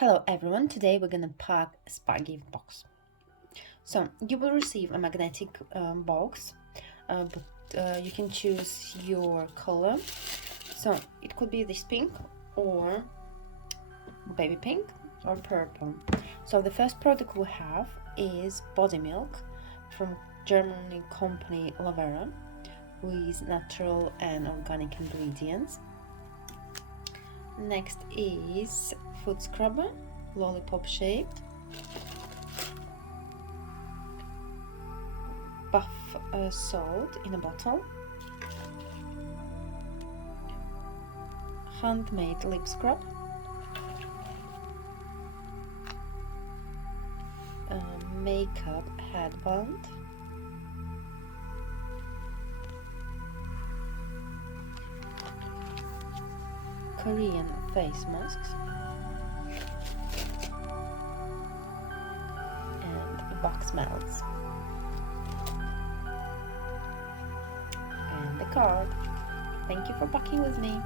Hello everyone, today we're gonna pack a spa gift box. So you will receive a magnetic box, but you can choose your color. So it could be this pink or baby pink or purple. So the first product we have is body milk from German company Lavera with natural and organic ingredients. Next is foot scrubber, lollipop shaped. Buff salt in a bottle. Handmade lip scrub. Makeup headband. Korean face masks. And box melts. And the card. Thank you for packing with me.